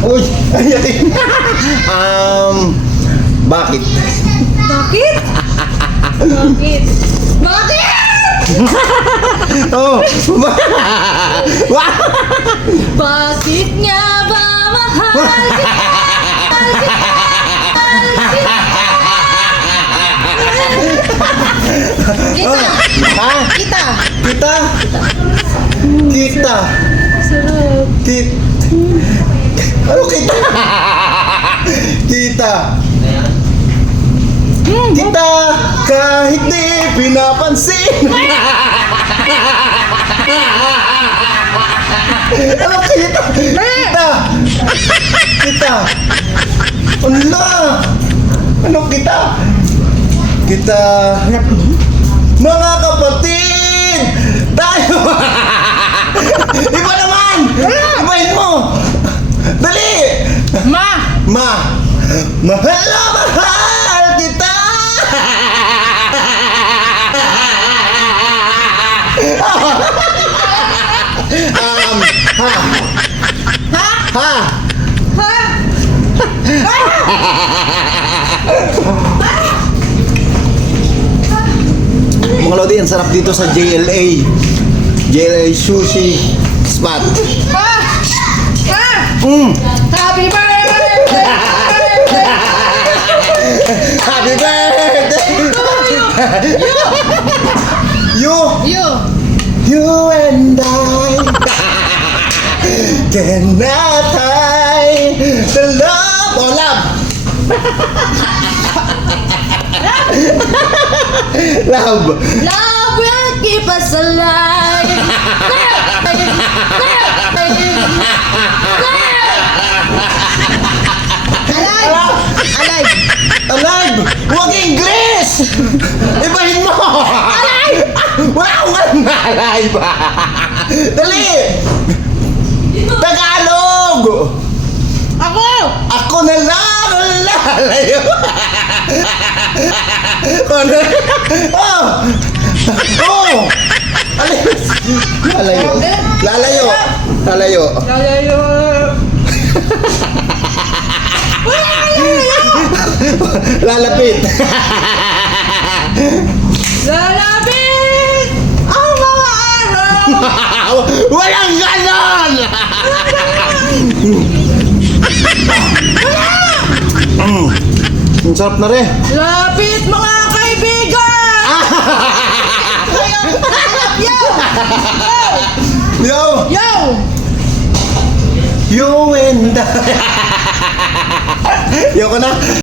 Uy! Ayakin! Bakit? Bakit? Bakit? Bakit? Oh! Bakit nga ba mahal kita? Ha? Kita! Kita? Kita? Sarap. Ano kita? Kita? Kita kahit di pinapansin. Ano kita? Kita? Kita? Ala! Ano kita? Kita? Mga kapatid! Tayo! Iba naman! Ibahin mo! Dali! Ma! Mahal na mahal kita! Ha! Mga Lodi, ang sarap dito sa JLA. JLA Sushi Spot. Happy birthday! Happy birthday! You and I cannot hide the love. Oh, love! Love! Love will keep us alive. Alive! Alive! Huwag English! Ibahin mo! Alive! Wala akong alive! Dali! Tagalog! Ako na lang ang lalayo! Oh! Oh! Alis! Lalayo! Lalayo! Lalayo! Lalapit! Lalapit ang mga araw. Walang ganon! Ang sarap na rin. Lapit mga kaibigan. Yo! Yo! You and I. Yo ko na.